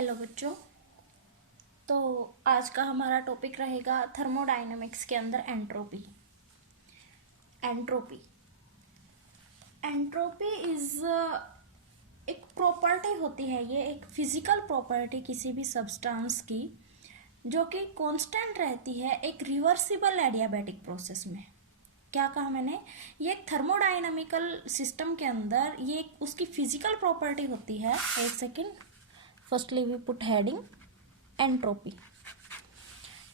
Hello बच्चों। तो आज का हमारा टॉपिक रहेगा थर्मोडायनामिक्स के अंदर एंट्रोपी। एंट्रोपी एंट्रोपी इज एक प्रॉपर्टी होती है। ये एक फिजिकल प्रॉपर्टी किसी भी सब्सटेंस की जो कि कांस्टेंट रहती है एक रिवर्सिबल एडियाबैटिक प्रोसेस में। क्या कहा मैंने? ये एक थर्मोडायनामिकल सिस्टम के अंदर ये उसकी फिजिकल प्रॉपर्टी होती है। एक second, firstly we put heading entropy.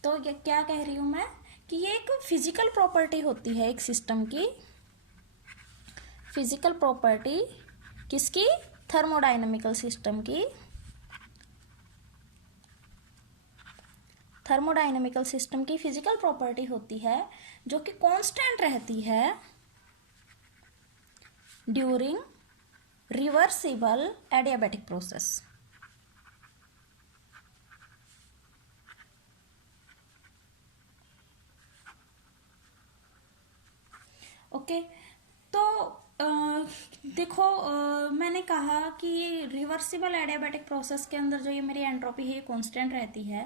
तो ये क्या कह रही हूं मैं कि ये एक फिजिकल प्रॉपर्टी होती है एक सिस्टम की। फिजिकल प्रॉपर्टी किसकी? थर्मोडायनामिकल सिस्टम की। थर्मोडायनामिकल सिस्टम की फिजिकल प्रॉपर्टी होती है जो कि कांस्टेंट रहती है during reversible adiabatic process. Okay, तो देखो, मैंने कहा कि रिवर्सिबल एडियाबैटिक प्रोसेस के अंदर जो ये मेरी एंट्रोपी है कांस्टेंट रहती है।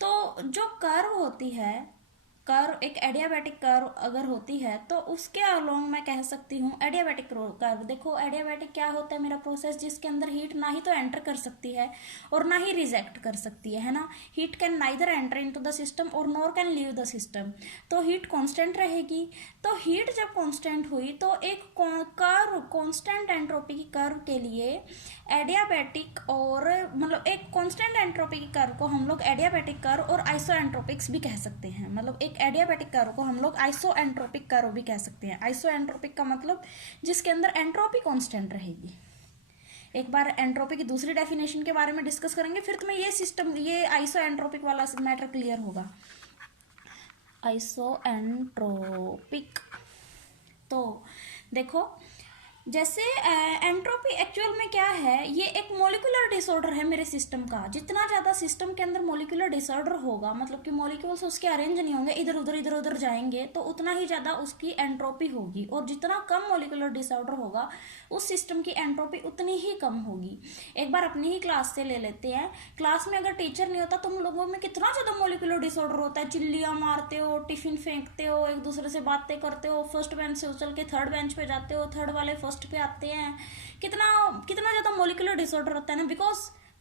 तो जो कर्व होती है, कर्व एक एडियाबैटिक कर्व अगर होती है तो उसके अलोंग मैं कह सकती हूँ एडियाबैटिक कर्व। देखो एडियाबैटिक क्या होता है? मेरा प्रोसेस जिसके अंदर हीट ना ही तो एंटर कर सकती है और ना ही रिजेक्ट कर सकती है ना। Heat can neither enter into the system और nor can leave the system. तो हीट कांस्टेंट रहेगी। तो हीट जब कांस्टेंट हुई तो एक कर्व, कांस्टेंट एंट्रोपी की कर्व के लिए एडियाबैटिक और मतलब एक कांस्टेंट एंट्रोपी की कर्व को हम लोग एडियाबैटिक कर्व और आइसो एंट्रोपिक्स भी कह सकते हैं। मतलब एक एडियाबैटिक कर्व को हम लोग आइसो एंट्रोपिक कर्व भी कह सकते हैं। आइसो एंट्रोपिक का मतलब जिसके अंदर एंट्रोपी कांस्टेंट रहेगी। एक बार एंट्रोपी की दूसरी डेफिनेशन के बारे में डिस्कस करेंगे, फिर तुम्हें ये सिस्टम, ये आइसो एंट्रोपिक वाला मैटर क्लियर होगा। आइसो एंट्रोपिक, तो देखो जैसे एंट्रोपी एक्चुअल में क्या है? ये एक मॉलिक्यूलर डिसऑर्डर है मेरे सिस्टम का। जितना ज़्यादा सिस्टम के अंदर मॉलिक्यूलर डिसऑर्डर होगा, मतलब कि मॉलिक्यूल्स उसके अरेंज नहीं होंगे, इधर उधर जाएंगे, तो उतना ही ज़्यादा उसकी एंट्रोपी होगी। और जितना कम मॉलिक्यूलर डिसऑर्डर होगा उस सिस्टम की एंट्रोपी उतनी ही कम होगी। एक बार अपनी ही क्लास से ले लेते हैं। क्लास में अगर टीचर नहीं होता तुम लोगों में कितना ज़्यादा मॉलिक्यूलर डिसऑर्डर होता है। चिल्लियाँ मारते हो, टिफिन फेंकते हो, एक दूसरे से बातें करते हो, फर्स्ट बेंच से उछल के थर्ड बेंच पे जाते हो, थर्ड वाले फर्स्ट पे आते हैं। कितना कितना ज्यादा मॉलिक्यूलर डिसऑर्डर होता है ना, बिकॉज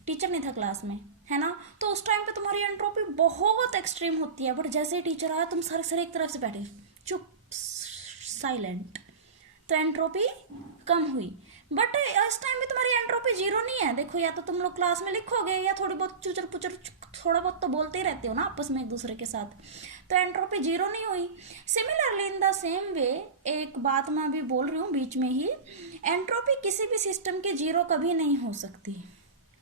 टीचर नहीं था क्लास में, है ना। तो उस टाइम पे तुम्हारी एंट्रोपी बहुत एक्सट्रीम होती है। बट जैसे ही टीचर आया तुम सारे एक तरफ से बैठे, चुप, साइलेंट, तो एंट्रोपी कम हुई। बट इस टाइम में तुम्हारी एंट्रोपी जीरो नहीं है। देखो, या तो तुम लोग क्लास में लिखोगे या थोड़ी बहुत चुचर पुचर थोड़ा बहुत तो बोलते ही रहते हो ना आपस में एक दूसरे के साथ, तो एंट्रोपी जीरो नहीं हुई। Similarly in the same way, एक बात मैं अभी बोल रही हूँ बीच में ही, एंट्रोपी किसी भी सिस्टम की जीरो कभी नहीं हो सकती।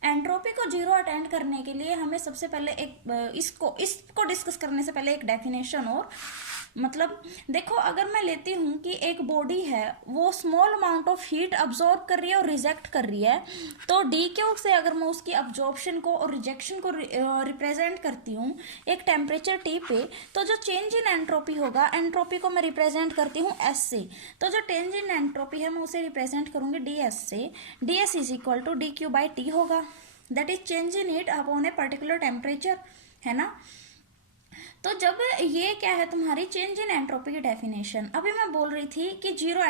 एंट्रोपी को जीरो अटेंड करने के लिए हमें सबसे पहले एक इसको डिस्कस करने से पहले एक डेफिनेशन और, मतलब देखो, अगर मैं लेती हूँ कि एक बॉडी है वो small amount of heat absorb कर रही है और रिजेक्ट कर रही है, तो डी क्यू से अगर मैं उसकी अब्जॉर्प्शन को और रिजेक्शन को रिप्रेजेंट करती हूँ एक टेम्परेचर टी पे, तो जो चेंज इन एंट्रोपी होगा, एंट्रोपी को मैं रिप्रेजेंट करती हूँ एस से। तो जो चेंज इन एंट्रोपी है मैं उसे रिप्रेजेंट करूंगी डी एस से। D S is equal to D Q by T होगा। That is change in heat upon a particular temperature, है ना। तो जब ये क्या है तुम्हारी चेंज इन एंट्रोपी की डेफिनेशन, अभी मैं बोल रही थी कि जीरो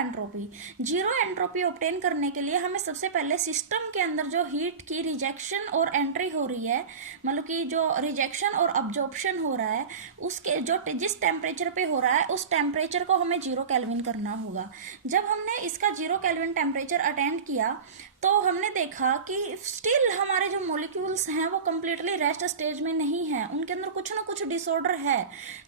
एंट्रोपी ऑब्टेन करने के लिए हमें सबसे पहले सिस्टम के अंदर जो हीट की रिजेक्शन और एंट्री हो रही है, मतलब कि जो रिजेक्शन और अब्जॉर्प्शन हो रहा है, उसके जो जिस टेम्परेचर पे हो रहा है उस टेम्परेचर को हमें 0 केल्विन करना होगा। जब हमने इसका 0 केल्विन टेम्परेचर अटेंड किया तो हमने देखा कि स्टिल हमारे जो मॉलिक्यूल्स हैं वो कम्प्लीटली रेस्ट स्टेज में नहीं है, उनके अंदर कुछ ना कुछ डिसऑर्डर है,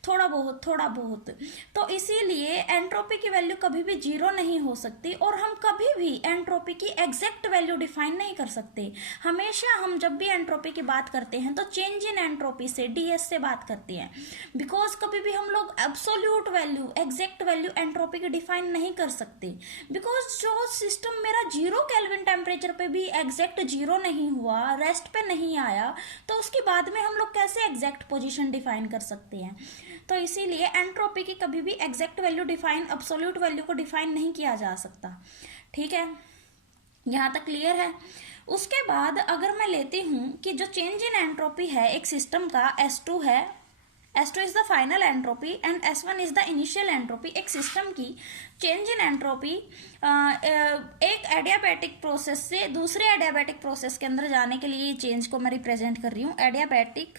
थोड़ा बहुत। तो इसीलिए एंट्रोपी की वैल्यू कभी भी जीरो नहीं हो सकती और हम कभी भी एंट्रोपी की एग्जैक्ट वैल्यू डिफाइन नहीं कर सकते। हमेशा हम जब भी एंट्रोपी की बात करते हैं तो चेंज इन एंट्रोपी से, डीएस से बात करते हैं, बिकॉज कभी भी हम लोग absolute value, exact value entropy की डिफाइन नहीं कर सकते। बिकॉज जो सिस्टम मेरा 0 केल्विन टेम्परेचर पे भी एग्जैक्ट जीरो नहीं हुआ, रेस्ट पे नहीं आया, तो उसके बाद में हम लोग कैसे एग्जैक्ट पोजीशन डिफाइन कर सकते हैं। तो इसीलिए एंट्रोपी की कभी भी exact value define, absolute value को डिफाइन नहीं किया जा सकता, ठीक है। यहाँ तक क्लियर है। उसके बाद अगर मैं लेती हूँ कि जो चेंज इन एंट्रोपी है एक सिस्टम का, S2 है, S2 is the final entropy and S1 is the initial entropy. एक सिस्टम की चेंज इन एंट्रोपी एक एडियाबैटिक प्रोसेस से दूसरे एडियाबैटिक प्रोसेस के अंदर जाने के लिए चेंज को मैं रिप्रेजेंट कर रही हूँ। एडियाबैटिक,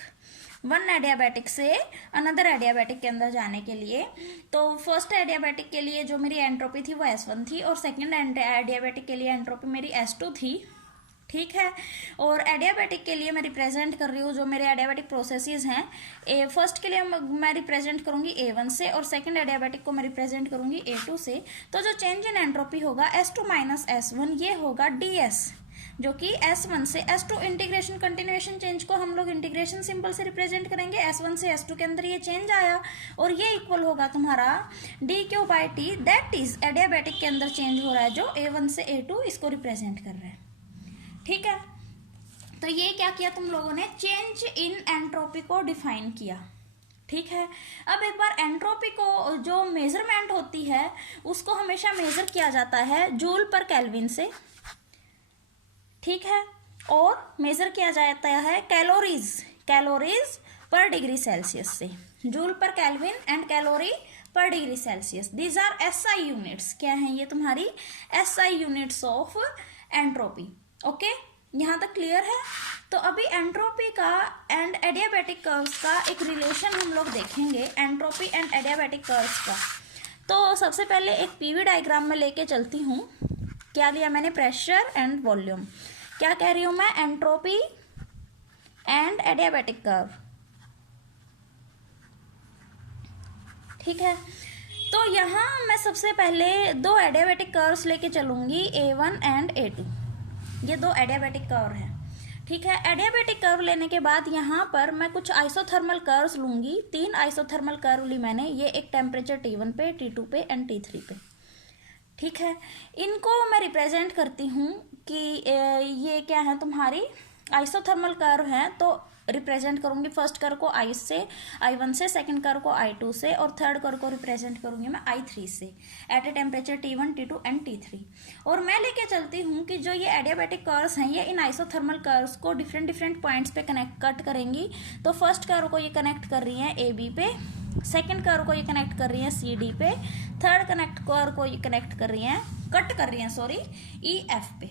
वन एडियाबैटिक से अनदर एडियाबैटिक के अंदर जाने के लिए। तो फर्स्ट एडियाबैटिक के लिए जो मेरी एंट्रोपी थी वो S1 थी और सेकेंड एडियाबैटिक के लिए एंट्रोपी मेरी S2 थी, ठीक है। और एडियाबैटिक के लिए मैं रिप्रेजेंट कर रही हूँ जो मेरे एडियाबैटिक प्रोसेसेस हैं, फर्स्ट के लिए मैं रिप्रेजेंट करूंगी A1 से और सेकंड एडियाबैटिक को मैं रिप्रेजेंट करूंगी A2 से। तो जो चेंज इन एंट्रोपी होगा S2 माइनस S1 ये होगा DS, जो कि S1 से S2 इंटीग्रेशन कंटिन्यूएशन चेंज को हम लोग इंटीग्रेशन सिंबल से रिप्रेजेंट करेंगे। S1 से S2 के अंदर ये चेंज आया और ये इक्वल होगा तुम्हारा dQ/T, दैट इज एडियाबैटिक के अंदर चेंज हो रहा है जो A1 से A2 इसको रिप्रेजेंट कर रहा है, ठीक है। तो ये क्या किया तुम लोगों ने, चेंज इन एंट्रोपी को डिफाइन किया, ठीक है। अब एक बार एंट्रोपी को जो मेजरमेंट होती है उसको हमेशा मेजर किया जाता है जूल पर केल्विन से, ठीक है, और मेजर किया जाता है कैलोरीज पर डिग्री सेल्सियस से। जूल पर केल्विन एंड कैलोरी पर degree Celsius, these are SI units. क्या है ये तुम्हारी SI units of entropy, okay. यहाँ तक क्लियर है। तो अभी एंट्रोपी का एंड एडियाबैटिक कर्व्स का एक रिलेशन हम लोग देखेंगे, एंट्रोपी एंड एडियाबैटिक कर्व्स का। तो सबसे पहले एक PV डायग्राम में लेके चलती हूँ। क्या लिया मैंने, प्रेशर एंड वॉल्यूम। क्या कह रही हूँ मैं, एंट्रोपी एंड एडियाबैटिक कर्व, ठीक है। तो यहाँ मैं सबसे पहले दो एडियाबैटिक कर्व्स लेके चलूंगी, A1 एंड A2। ये दो एडियाबैटिक कर्व है, ठीक है। एडियाबैटिक कर्व लेने के बाद यहाँ पर मैं कुछ आइसोथर्मल कर्व्स लूंगी। 3 आइसोथर्मल कर्व ली मैंने, ये एक टेम्परेचर T1 पे, T2 पे एंड T3 पे, ठीक है। इनको मैं रिप्रेजेंट करती हूँ कि ये क्या है तुम्हारी आइसोथर्मल कर्व है। तो रिप्रेजेंट करूंगी फर्स्ट कर्व को I1 से, सेकंड कर्व को I2 से और थर्ड कर्व को रिप्रेजेंट करूंगी मैं I3 से, eight a temperature T1, T2 and T3। और मैं लेके चलती हूँ कि जो ये एडियाबैटिक कर्व्स हैं ये इन आइसोथर्मल कर्व्स को डिफरेंट पॉइंट्स पे कट करेंगी। तो फर्स्ट कर्व को ये कनेक्ट कर रही हैं AB पे, सेकेंड कर्व को ये कनेक्ट कर रही हैं CD पे, थर्ड कर्व को ये कट कर रही हैं EF पे,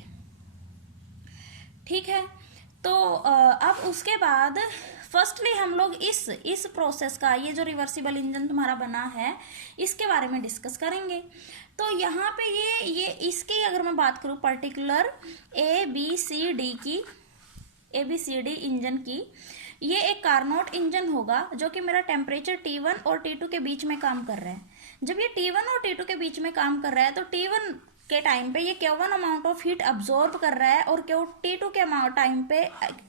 ठीक है। तो अब उसके बाद फर्स्टली हम लोग इस प्रोसेस का, ये जो रिवर्सिबल इंजन तुम्हारा बना है इसके बारे में डिस्कस करेंगे। तो यहाँ पे ये इसकी अगर मैं बात करूँ पर्टिकुलर ABCD इंजन की, ये एक कारनोट इंजन होगा जो कि मेरा टेम्परेचर T1 और T2 के बीच में काम कर रहा है। जब ये T1 और T2 के बीच में काम कर रहा है तो T1 के टाइम पे ये Q1 amount of heat absorb कर रहा है और T2 के टाइम पे,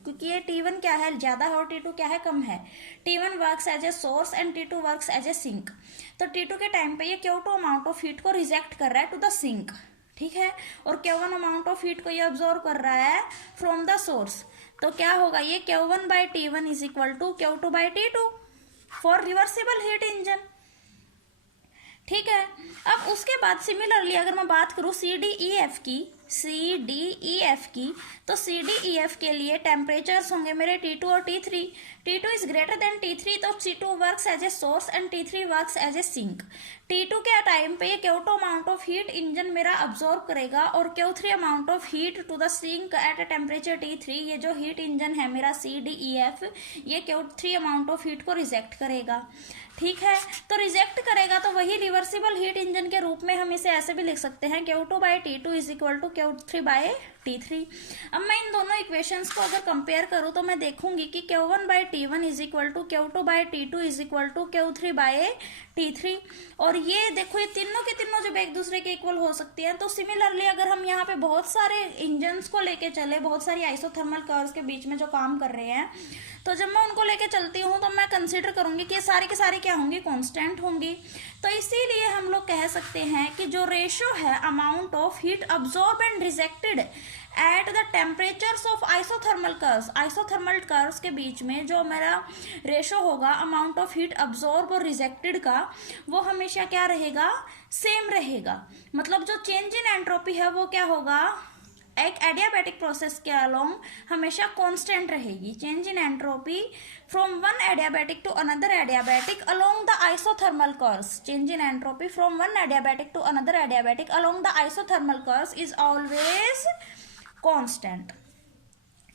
क्योंकि ये T1 क्या है ज्यादा है और T2 क्या है कम है, T1 works as a source and T2 works as a sink. तो T2 के टाइम पे ये Q2 अमाउंट ऑफ हीट को रिजेक्ट कर रहा है टू द सिंक, ठीक है, और Q1 अमाउंट ऑफ हीट को ये अब्सॉर्ब कर रहा है फ्रॉम द सोर्स। तो क्या होगा, ये Q1/T1 is equal to Q2/T2 for reversible heat engine, ठीक है। अब उसके बाद सिमिलरली अगर मैं बात करूं CDEF की, तो CDEF के लिए टेम्परेचर्स होंगे मेरे T2 और T3। T2 is greater then T3, तो T2 works as a source and T3 works as a sink. T2 के टाइम पे ये Q2 amount of heat engine मेरा अब्सॉर्ब करेगा और Q3 amount of heat to the sink at a temperature T3। ये जो heat engine है मेरा CDEF, ये Q3 अमाउंट ऑफ हीट को रिजेक्ट करेगा, ठीक है। तो रिजेक्ट करेगा तो वही रिवर्सिबल हीट इंजन के रूप में हम इसे ऐसे भी लिख सकते हैं, Q2/T2 is equal to Q3/T3। अब मैं इन दोनों इक्वेशंस को अगर कंपेयर करूं तो मैं देखूंगी कि Q1/T1 is equal to Q2/T2 is equal to Q3/T3। और ये देखो, ये तीनों के तीनों जब एक दूसरे के इक्वल हो सकती हैं, तो सिमिलरली अगर हम यहाँ पे बहुत सारे इंजन्स को लेके चले, बहुत सारी आइसोथर्मल कर्व्स के बीच में जो काम कर रहे हैं, तो जब मैं उनको लेके चलती हूँ तो मैं कंसिडर करूंगी कि ये सारी के सारी क्या होंगी, कांस्टेंट होंगी। तो इसीलिए हम लोग कह सकते हैं कि जो रेशो है amount of heat absorb and rejected at the temperatures of isothermal curves के बीच में जो मेरा रेशो होगा अमाउंट ऑफ हीट अब्सॉर्ब और रिजेक्टेड का, वो हमेशा क्या रहेगा, सेम रहेगा। मतलब जो चेंज इन एंट्रोपी है वो क्या होगा, एक एडियाबैटिक प्रोसेस के अलोंग हमेशा कांस्टेंट रहेगी। Change in entropy from one adiabatic to another adiabatic along the isothermal curves. Change in entropy from one adiabatic to another adiabatic along the isothermal curves is always constant.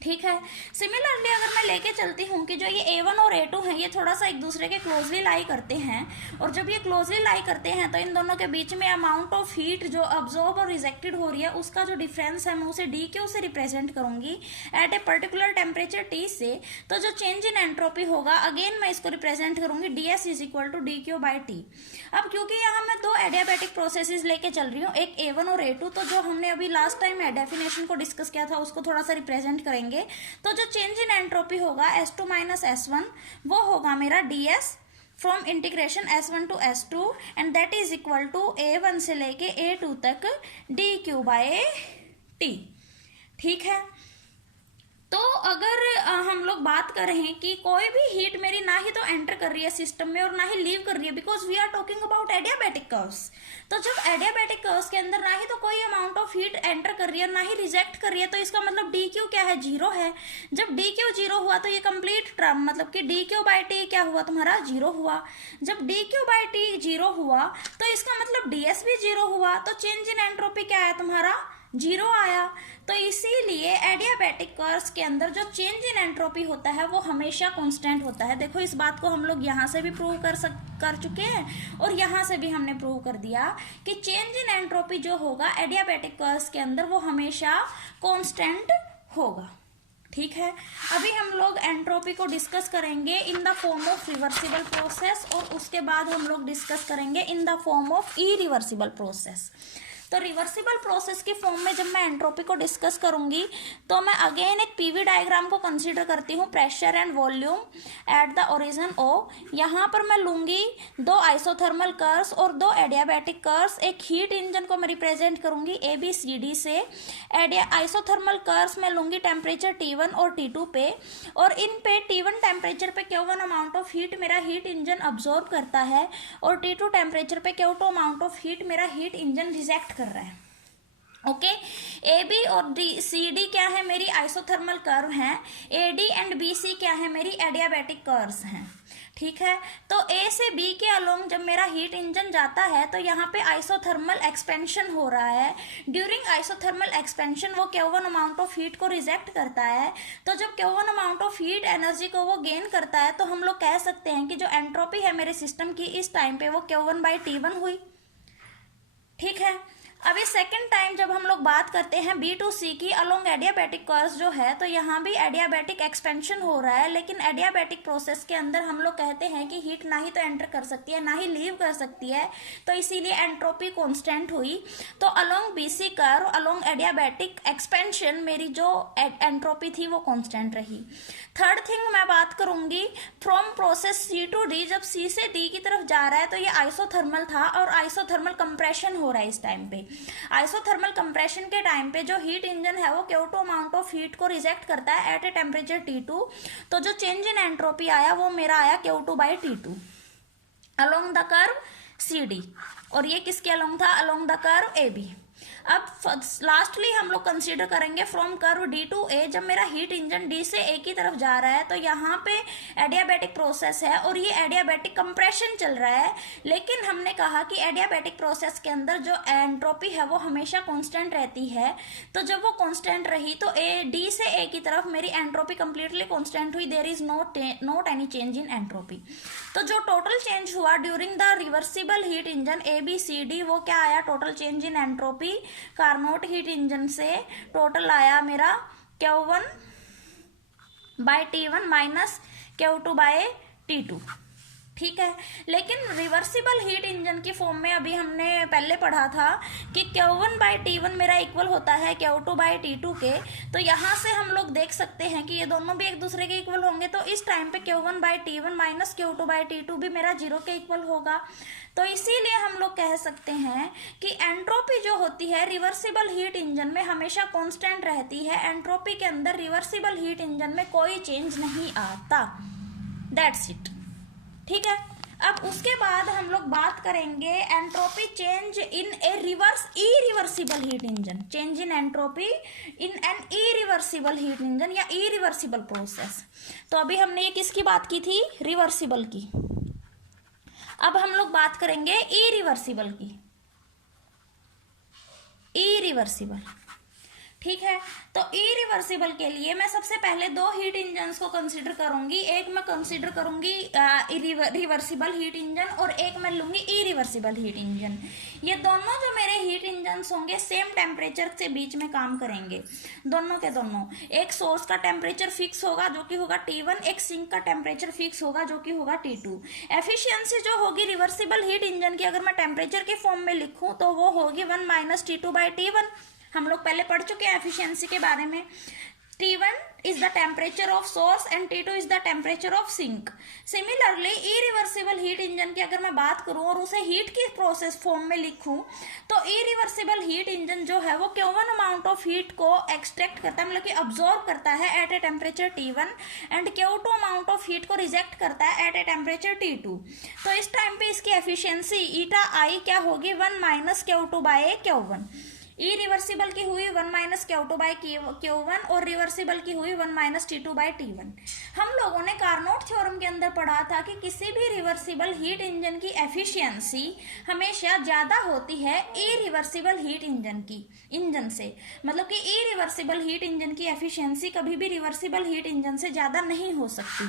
ठीक है। Similarly अगर मैं लेके चलती हूँ कि जो ये A1 और A2 हैं ये थोड़ा सा एक दूसरे के क्लोजली लाई करते हैं, और जब ये क्लोजली लाई करते हैं तो इन दोनों के बीच में अमाउंट ऑफ हीट जो अब्जॉर्ब और रिजेक्टेड हो रही है उसका जो डिफरेंस है मैं उसे DQ से रिप्रेजेंट करूंगी at a particular temperature T से। तो जो चेंज इन एंट्रोपी होगा अगेन मैं इसको रिप्रेजेंट करूंगी DS is equal to DQ/T। अब क्योंकि यहाँ मैं दो एडियाबैटिक प्रोसेसेस लेके चल रही हूँ, एक A1 और A2, तो जो हमने अभी लास्ट टाइम डेफिनेशन को डिस्कस किया था उसको थोड़ा सा रिप्रेजेंट करेंगे। तो जो चेंज इन एंट्रोपी होगा S2 माइनस S1 वो होगा मेरा DS from integration S1 to S2 and that is equal to A1 से लेके A2 तक DQ/T। ठीक है। तो अगर हम लोग बात कर रहे हैं कि कोई भी हीट मेरी ना ही तो एंटर कर रही है सिस्टम में और ना ही लीव कर रही है, because we are talking about adiabatic curves. तो जब एडियाबैटिक कर्व्स के अंदर ना ही तो कोई अमाउंट ऑफ हीट एंटर कर रही है और ना ही रिजेक्ट कर रही है, तो इसका मतलब DQ क्या है, 0 है। जब DQ 0 हुआ तो ये कंप्लीट टर्म मतलब कि DQ/T क्या हुआ तुम्हारा, 0 हुआ। जब DQ/T 0 हुआ तो इसका मतलब DS भी 0 हुआ। तो चेंज इन एंट्रोपी क्या है तुम्हारा, 0 आया। तो इसीलिए एडियाबैटिक कर्व्स के अंदर जो चेंज इन एंट्रोपी होता है वो हमेशा कांस्टेंट होता है। देखो इस बात को हम लोग यहाँ से भी प्रूव कर चुके हैं और यहाँ से भी हमने प्रूव कर दिया कि चेंज इन एंट्रोपी जो होगा एडियाबैटिक कर्व्स के अंदर वो हमेशा कांस्टेंट होगा। ठीक है। अभी हम लोग एंट्रोपी को डिस्कस करेंगे in the form of reversible process और उसके बाद हम लोग डिस्कस करेंगे in the form of irreversible process. तो रिवर्सिबल प्रोसेस की फॉर्म में जब मैं एंट्रोपी को डिस्कस करूंगी तो मैं अगेन एक पीवी डायग्राम को कंसीडर करती हूँ, pressure and volume at the origin O। यहाँ पर मैं लूंगी दो आइसोथर्मल कर्व्स और दो एडियाबैटिक कर्व्स। एक हीट इंजन को मैं रिप्रेजेंट करूंगी ABCD से। आइसोथर्मल कर्व्स मैं लूंगी टेम्परेचर T1 और T2 पे, और इन पे T1 टेम्परेचर पे Q1 अमाउंट ऑफ हीट मेरा हीट इंजन अब्जॉर्ब करता है और T2 टेम्परेचर पे Q2 अमाउंट ऑफ हीट मेरा हीट इंजन रिजेक्ट कर रहा है। ओके। AB और CD क्या है, मेरी आइसोथर्मल कर्व हैं। AD एंड BC क्या है, मेरी एडियाबैटिक कर्व्स हैं। ठीक है। तो A से B के अलोंग जब मेरा हीट इंजन जाता है तो यहाँ पे आइसोथर्मल एक्सपेंशन हो रहा है। ड्यूरिंग आइसोथर्मल एक्सपेंशन वो Q1 अमाउंट ऑफ हीट को रिजेक्ट करता है। तो जब Q1 amount of heat energy को वो गेन करता है तो हम लोग कह सकते हैं कि जो एंट्रोपी है मेरे सिस्टम की इस टाइम पे वो Q1/T1 हुई। ठीक है। अभी सेकंड टाइम जब हम लोग बात करते हैं B to C की अलोंग एडियाबैटिक कर्व्स जो है, तो यहाँ भी एडियाबैटिक एक्सपेंशन हो रहा है, लेकिन एडियाबैटिक प्रोसेस के अंदर हम लोग कहते हैं कि हीट ना ही तो एंटर कर सकती है ना ही लीव कर सकती है, तो इसीलिए एंट्रोपी कांस्टेंट हुई। तो along BC curve along adiabatic expansion मेरी जो एंट्रोपी थी वो कांस्टेंट रही। थर्ड थिंग मैं बात करूंगी from process C to D। जब C से D की तरफ जा रहा है तो ये आइसोथर्मल था और आइसोथर्मल कंप्रेशन हो रहा है इस टाइम पे। आइसोथर्मल कंप्रेशन के टाइम पे जो हीट इंजन है वो Q2 अमाउंट ऑफ हीट को रिजेक्ट करता है एट ए टेम्परेचर T2। तो जो चेंज इन एंट्रोपी आया वो मेरा आया Q2/T2 along the curve CD, और ये किसके अलोंग था, अलोंग द कर्व AB। अब लास्टली हम लोग कंसीडर करेंगे from curve D to A। जब मेरा हीट इंजन D से A की तरफ जा रहा है तो यहाँ पे एडियाबैटिक प्रोसेस है और ये एडियाबैटिक कंप्रेशन चल रहा है, लेकिन हमने कहा कि एडियाबैटिक प्रोसेस के अंदर जो एंट्रोपी है वो हमेशा कांस्टेंट रहती है। तो जब वो कांस्टेंट रही तो D से A की तरफ मेरी एंट्रोपी कंप्लीटली कांस्टेंट हुई, there is not any change in entropy. तो जो टोटल चेंज हुआ during the reversible heat engine ABCD वो क्या आया, total change in entropy Carnot heat engine से टोटल आया मेरा Q1/T1 माइनस Q2/T2। ठीक है। लेकिन रिवर्सिबल हीट इंजन की फॉर्म में अभी हमने पहले पढ़ा था कि Q1/T1 मेरा इक्वल होता है Q2/T2 के। तो यहाँ से हम लोग देख सकते हैं कि ये दोनों भी एक दूसरे के इक्वल होंगे, तो इस टाइम पे Q1/T1 माइनस Q2/T2 भी मेरा 0 के इक्वल होगा। तो इसीलिए हम लोग कह सकते हैं कि एंट्रोपी जो होती है रिवर्सिबल हीट इंजन में हमेशा कांस्टेंट रहती है। एंट्रोपी के अंदर रिवर्सिबल हीट इंजन में कोई चेंज नहीं आता। That's it. ठीक है। अब उसके बाद हम लोग बात करेंगे entropy change in A irreversible heat engine, change in entropy in an irreversible heat engine या इरिवर्सिबल प्रोसेस। तो अभी हमने ये किसकी बात की थी, रिवर्सिबल की। अब हम लोग बात करेंगे इरिवर्सिबल की, इरिवर्सिबल, ठीक है। तो इरिवर्सिबल के लिए मैं सबसे पहले दो हीट इंजन्स को कंसीडर करूंगी। एक मैं कंसीडर करूंगी रिवर्सिबल हीट इंजन और एक मैं लूंगी इरिवर्सिबल हीट इंजन। ये दोनों जो मेरे हीट इंजन्स होंगे सेम टेम्परेचर से बीच में काम करेंगे, दोनों के दोनों। एक सोर्स का टेम्परेचर फिक्स होगा जो कि होगा T1, एक सिंक का टेम्परेचर फिक्स होगा जो कि होगा T2। एफिशिएंसी जो होगी रिवर्सिबल हीट इंजन की, अगर मैं टेम्परेचर के फॉर्म में लिखूं तो वो होगी 1 - T2/T1। हम लोग पहले पढ़ चुके हैं एफिशिएंसी के बारे में। T1 is the temperature of source and T2 is the temperature of sink. Similarly, irreversible heat engine की अगर मैं बात करूं और उसे हीट की प्रोसेस फॉर्म में लिखूं तो irreversible heat engine जो है वो Q1 अमाउंट ऑफ हीट को एक्सट्रैक्ट करता है, मतलब कि अब्सॉर्ब करता है at a temperature T1 and Q2 amount of heat को रिजेक्ट करता है एट ए टेम्परेचर T2। तो इस टाइम पे इसकी एफिशिएंसी ईटा आई क्या होगी, 1 - Q2/Q1। इरिवर्सिबल की हुई 1 - Q2/Q1 और रिवर्सिबल की हुई 1 - T2/T1। हम लोगों ने कार्नोट थ्योरम के अंदर पढ़ा था कि किसी भी रिवर्सिबल हीट इंजन की एफिशिएंसी हमेशा ज्यादा होती है इरिवर्सिबल हीट इंजन से, मतलब कि इरिवर्सिबल हीट इंजन की एफिशिएंसी कभी भी रिवर्सिबल हीट इंजन से ज्यादा नहीं हो सकती,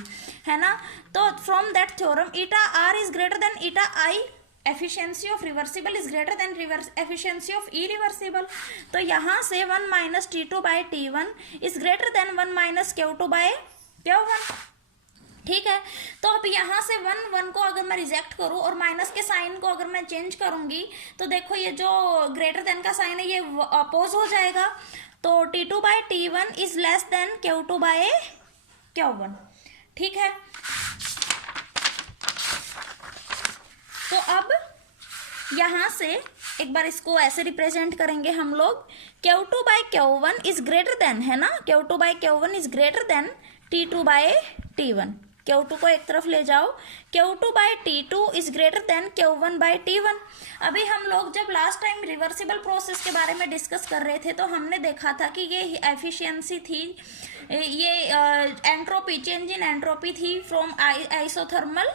है ना। तो from that theorem eta R is greater than eta I, efficiency of reversible is greater than efficiency of irreversible। तो यहाँ से 1 - T2/T1 is greater than 1 - Q2/Q1, ठीक है। तो अब यहाँ से 1 को अगर मैं रिजेक्ट करूँ और माइनस के साइन को अगर मैं चेंज करूंगी तो देखो ये जो ग्रेटर देन का साइन है ये अपोज हो जाएगा। तो T2/T1 is less than Q2/Q1, ठीक है। तो अब यहां से एक बार इसको ऐसे रिप्रेजेंट करेंगे हम लोग, Q2/Q1 इज ग्रेटर देन, है ना, Q2/Q1 is greater then T2/T1। Q2 को एक तरफ ले जाओ, Q2/T2 is greater then Q1/T1। अभी हम लोग जब लास्ट टाइम रिवर्सिबल प्रोसेस के बारे में डिस्कस कर रहे थे तो हमने देखा था कि ये एफिशिएंसी थी, ये एंट्रोपी, चेंज इन एंट्रोपी थी फ्रॉम आइसोथर्मल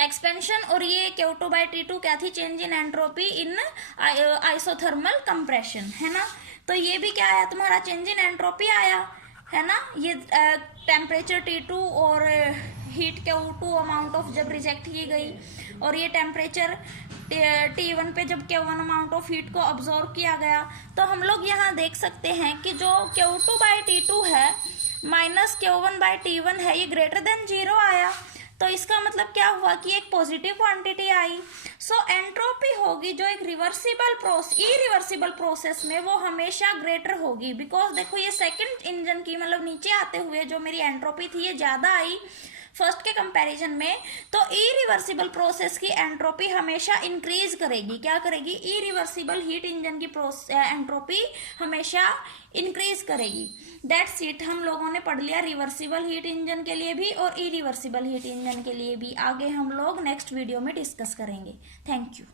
एक्सपेंशन, और ये Q2/T2 क्या थी, change in entropy in isothermal compression, है ना। तो ये भी क्या आया तुम्हारा, चेंज इन एंट्रोपी आया, है ना। ये टेम्परेचर T2 और हीट Q2 अमाउंट ऑफ जब रिजेक्ट की गई और ये टेम्परेचर T1 पे जब Q1 अमाउंट ऑफ हीट को अब्सॉर्ब किया गया, तो हम लोग यहाँ देख सकते हैं कि जो Q2/T2 है माइनस Q1/T1 है, ये ग्रेटर देन 0 आया। तो इसका मतलब क्या हुआ कि एक पॉजिटिव क्वांटिटी आई। सो एंट्रोपी होगी जो एक इरिवर्सिबल प्रोसेस में वो हमेशा ग्रेटर होगी, बिकॉज देखो ये सेकंड इंजन की, मतलब नीचे आते हुए जो मेरी एंट्रोपी थी ये ज्यादा आई फर्स्ट के कंपैरिजन में। तो इरिवर्सिबल प्रोसेस की एंट्रोपी हमेशा इंक्रीज करेगी, क्या करेगी, इरिवर्सिबल हीट इंजन की एंट्रोपी हमेशा इंक्रीज करेगी। दैट्स इट, हम लोगों ने पढ़ लिया रिवर्सिबल हीट इंजन के लिए भी और इरिवर्सिबल हीट इंजन के लिए भी। आगे हम लोग नेक्स्ट वीडियो में डिस्कस करेंगे। Thank you.